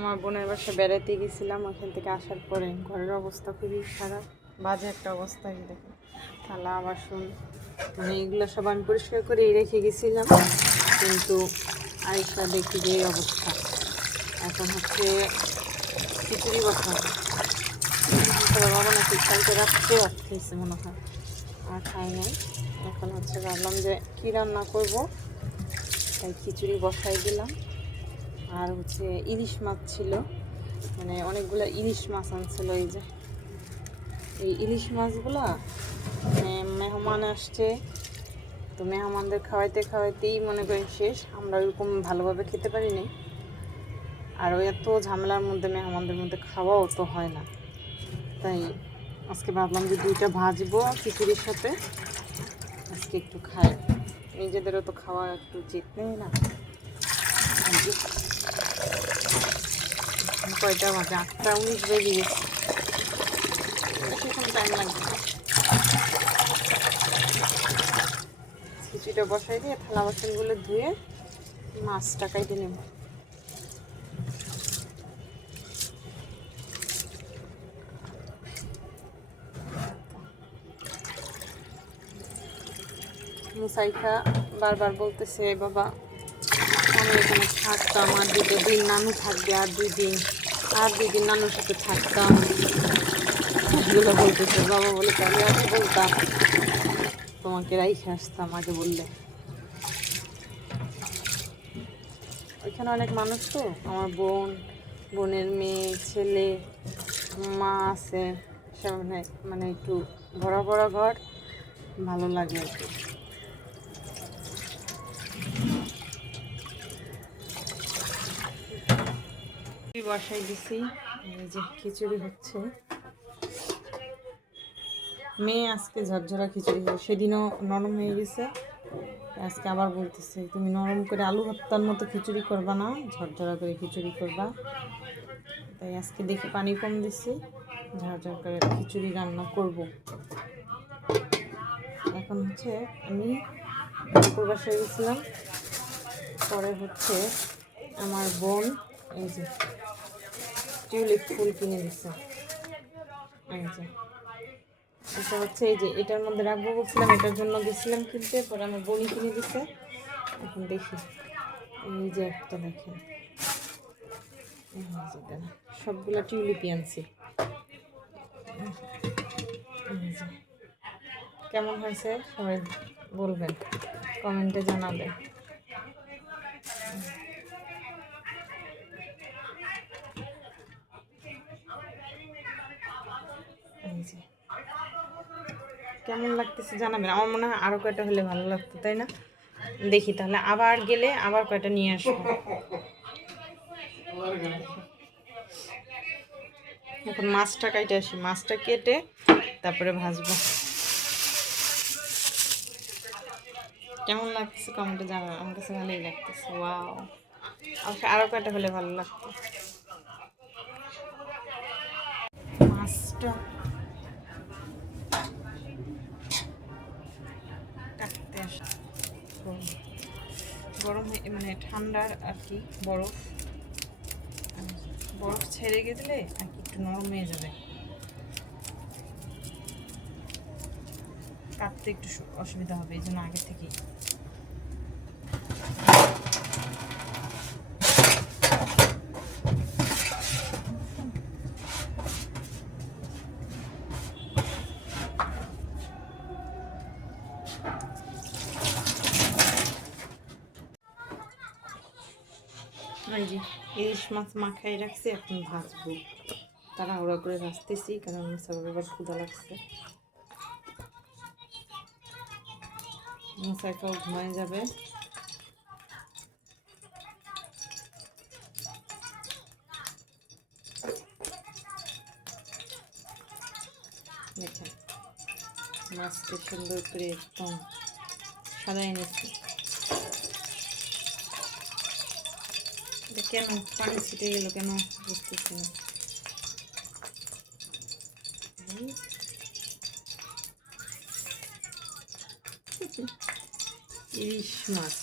আমার বোনের বাসা বেড়াতে গেছিলাম, ওখান থেকে আসার পরে ঘরের অবস্থা খুবই খারাপ, বাজে একটা অবস্থা এই দেখেন। থালা, বাসন মানে এগুলো সব আমি পরিষ্কার করে রেখে গেছিলাম, কিন্তু আরেকটা দেখি যে এই অবস্থা। এখন হচ্ছে খিচুড়ি বসা বাবা নাকি কালকে রাত্রে ভাত মনে হয়, আর খাই নাই। এখন হচ্ছে ভাবলাম যে কী রান্না করব, তাই খিচুড়ি বসাই দিলাম। আর হচ্ছে ইলিশ মাছ ছিল। মানে অনেকগুলো ইলিশ মাছ আনছিল এই যে। এই ইলিশ মাছগুলো মানে মেহমান আসছে, তো মেহমানদের খাওয়াইতে খাওয়াইতেই মনে করেন শেষ। আমরা ওইরকম ভালোভাবে খেতে পারিনি। আর ওই এত ঝামেলার মধ্যে মেহমানদের মধ্যে খাওয়াও তো হয় না। তাই আজকে ভাবলাম যে দুইটা ভাজবো খিচুড়ির সাথে। আজকে একটু খাই। নিজেদেরও তো খাওয়া একটু নেই না। কয়টা বাজে আটটা উনিশ বেজে গেছে সেখানে টাইম লাগবে। খিচুড়িটা বসাই দিয়ে থালা বাসনগুলো ধুয়ে মাছটা কাইটে নেব মুসাইখা বারবার বলতেছে বাবা আমরা এখানে থাকতাম আর দুটো দিন নানু থাকবে আর দুই দিন। আর দুই দিন নানুর সাথে থাকতাম। এগুলো বলতেছে, বাবা বলে, তাহলে আগে বলতাম তোমাকে রাইখে আসতাম, আগে বললে। ওইখানে অনেক মানুষ তো, আমার বোন, বোনের মেয়ে, ছেলে, মা আছে। সব মানে মানে একটু ভরা ভরা ঘর, ভালো লাগে আর কি। খিচুড়ি বসাই দিছি। এই যে খিচুড়ি হচ্ছে। মেয়ে আজকে ঝরঝরা খিচুড়ি খাবে। সেদিনও নরম হয়ে গেছে। আজকে আবার বলতেছে, তুমি নরম করে আলু ভর্তার মতো খিচুড়ি করবা না, ঝরঝরা করে খিচুড়ি করবা। তাই আজকে দেখি পানি কম দিছি, ঝরঝর করে খিচুড়ি রান্না করব। এখন হচ্ছে আমি বাসায় গেছিলাম। পরে হচ্ছে আমার বোন এই যে, টিউলিপ ফুল কিনে দিছে এই যে এটা হচ্ছে এই যে, এটার মধ্যে রাখব বলছিলাম, এটার জন্য গেছিলাম কিনতে, পরে আমার বোনই কিনে দিছে। এখন দেখি, এই যে একটা দেখেন। সবগুলা টিউলিপই আনছি। কেমন হয়েছে? সবাই বলবেন, কমেন্টে জানাবেন এই যে। কেমন লাগতেছে জানাবেন? আমার মনে হয় আরও কয়টা হলে ভালো লাগতো, তাই না? দেখি তাহলে, আবার গেলে আবার কয়টা নিয়ে আসব। এখন মাছটা কাটে আসি, মাছটা কেটে তারপরে ভাজবো। কেমন লাগতেছে কমেন্টে জানাবেন, আমার কাছে ভালোই লাগতেছে ওয়াও অবশ্য আরও কয়টা হলে ভালো লাগতো? মাছটা কাটতে আসা গরম গরম মানে ঠান্ডার আর কি বরফ। বরফ ছেড়ে গেলে আর কি একটু নরম হয়ে যাবে। কাটতে একটু অসুবিধা হবে, এই জন্য আগে থেকেই। এই যে ইলিশ মাছ মাখাই রাখছি, এখন ভাজবো। তাড়াহুড়া করে ভাজতেছি, কারণ সবার এবার ক্ষুধা লাগছে। মশাইটাও ঘুমায় যাবে। দেখেন মাছটা সুন্দর করে একদম সাজাই নিচ্ছি। কেন পানি ছিটে গেল কেন বুঝতেছি না ইলিশ মাছ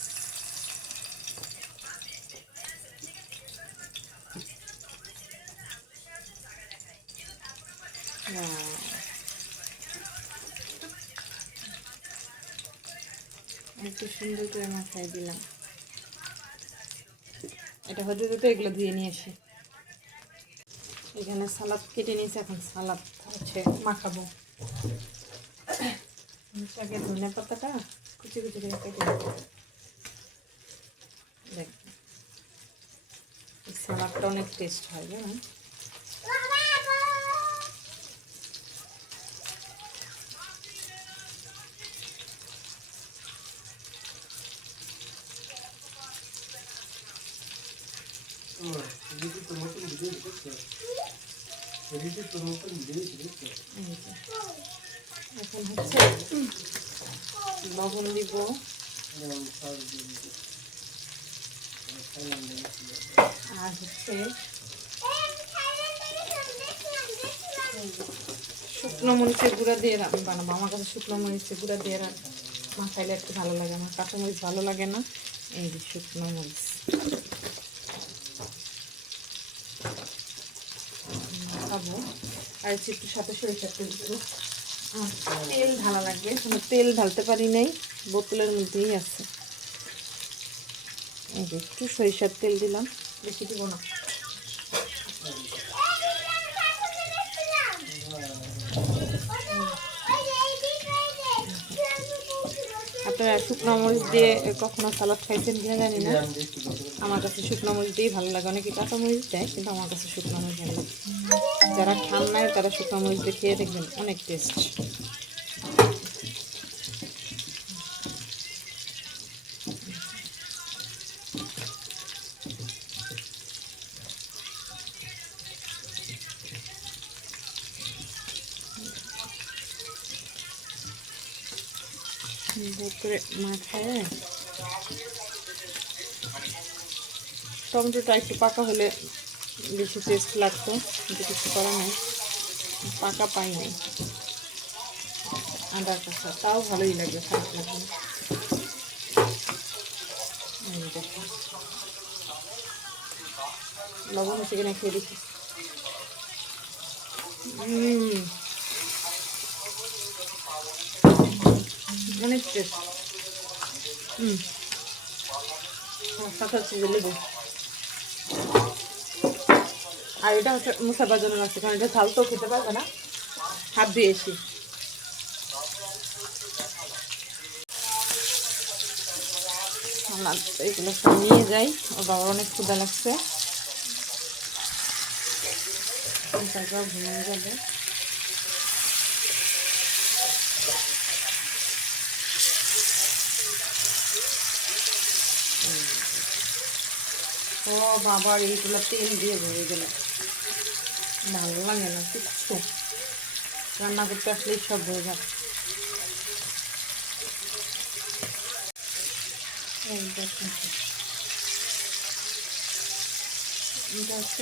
একটু সুন্দর করে মাথায় দিলাম এটা হতে হতে এগুলো ধুয়ে নিয়ে আসি। এখানে সালাদ কেটে নিয়েছি, এখন সালাদ হচ্ছে মাখাবো। আগে ধনে পাতাটা কুচি কুচি করে কেটে দেখ সালাদটা অনেক টেস্ট হয়, জানো? লবণ দিব আর হচ্ছে শুকনো মরিচের গুঁড়া দিয়ে বানাবো। আমার কাছে শুকনো মরিচের গুঁড়া দিয়ে মাখাইলে একটু ভালো লাগে আমার কাঁচা মরিচ ভালো লাগে না। এই শুকনো মরিচ। খাব আর হচ্ছে একটু সাথে সরিষার তেল দেবো। তেল ঢালা লাগবে এখনও তেল ঢালতে পারি নাই, বোতলের মধ্যেই আছে। একটু সরিষার তেল দিলাম, বেশি দিব না। আপনারা শুকনো মরিচ দিয়ে কখনো সালাদ খাইছেন কিনা জানি না। আমার কাছে শুকনো মরিচ দিয়েই ভালো লাগে। অনেকে কাঁচা মরিচ দেয়, কিন্তু আমার কাছে শুকনো মরিচ ভালো লাগে যারা খান নাই, তারা শুকনো মরিচ দিয়ে খেয়ে দেখবেন অনেক টেস্ট টমেটোটা একটু পাকা হলে বেশি টেস্ট লাগতো, কিন্তু কিছু করা নাই। পাকা পাই নাই। আদা, কাঁচা, তাও ভালোই লাগে খারাপ লাগে। লবণ হচ্ছে কিনা খেয়ে দেখি। অনেক টেস্ট হুম সাথে হচ্ছে লেবু। আর এটা হচ্ছে মুসাবার জন্য আছে কারণ এটা ঝাল তো খেতে পারবে না। হাত দিয়ে এসি। এগুলো সব নিয়ে যাই, ওর বাবার অনেক ক্ষুদা লাগছে। ঘুমিয়ে ও বাবার এইগুলো তেল দিয়ে ভরে গেল। ভালো লাগে না, কিচ্ছু। রান্না করতে আসলেই সব হয়ে দেখুন। এটা হচ্ছে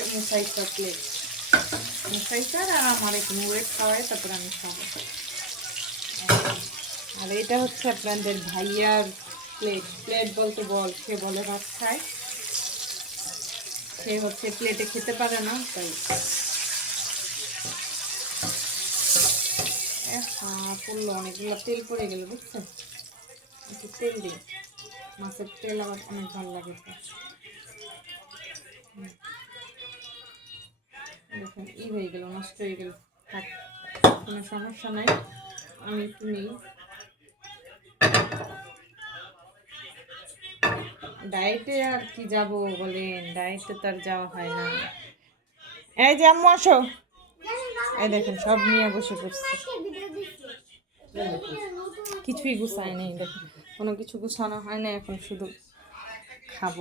প্লেট মুসাইকার আর আমার খাওয়াই তারপরে আমি আর এটা হচ্ছে আপনাদের ভাইয়ার প্লেট প্লেট বলতে বল, সে বলে ভাত খায়। সে হচ্ছে প্লেটে খেতে পারে না, তাই এ হ্যাঁ পড়ল অনেকগুলো, তেল পড়ে গেল, বুঝছেন? একটু তেল দিই। মাছের তেল আমার অনেক ভালো লাগে। দেখুন, ই হয়ে গেল, নষ্ট হয়ে গেল। কোনো সমস্যা নাই। আমি একটু নেই। ডায়েটে আর কি যাব বলেন? ডায়েটে তো আর যাওয়া হয় না। এই যে আম্মু, আসো। এই দেখেন, সব নিয়ে বসে পড়ছে। কিছুই গুছায় নেই দেখুন কোনো কিছু গুছানো হয় না এখন শুধু খাব।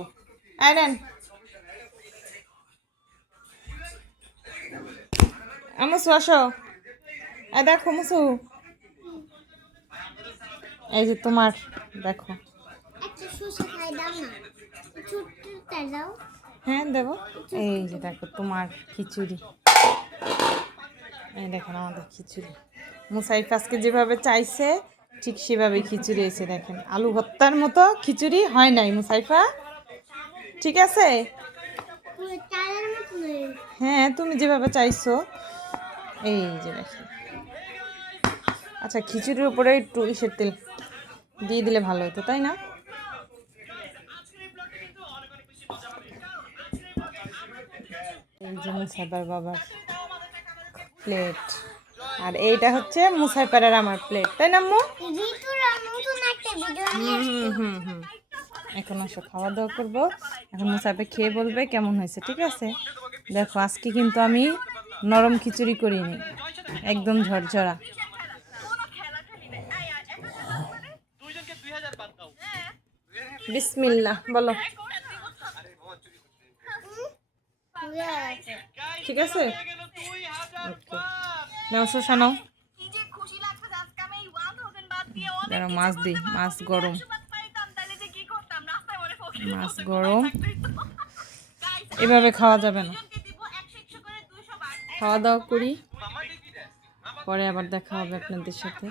নেন আমসু আসো এই দেখো মুসু। এই যে তোমার দেখো। দাও হ্যাঁ দেবো। এই যে দেখো তোমার খিচুড়ি। এই দেখো আমাদের খিচুড়ি। মুসাইফ আজকে যেভাবে চাইছে, ঠিক সেভাবে খিচুড়ি এসে দেখেন। আলু ভর্তার মতো খিচুড়ি হয় নাই, মুসাইফা? ঠিক আছে? হ্যাঁ তুমি যেভাবে চাইছো। এই যে দেখেন। আচ্ছা খিচুড়ির উপরে একটু ইসের তেল দিয়ে দিলে ভালো হতো, তাই না? এই বাবার প্লেট আর এইটা হচ্ছে মুসাইপাড়ার আমার প্লেট তাই না আম্মু? এখন আসো খাওয়া দাওয়া করব। এখন মুসাইপে খেয়ে বলবে কেমন হয়েছে, ঠিক আছে? দেখো, আজকে কিন্তু আমি নরম খিচুড়ি করিনি, একদম ঝরঝরা। বিসমিল্লা বলো। ঠিক আছে? ওকে। নাও, শসা নাও। দাঁড়াও, মাছ দিই, মাছ গরম। মাছ গরম। এভাবে খাওয়া যাবে না। খাওয়া দাওয়া করি, পরে আবার দেখা হবে আপনাদের সাথে।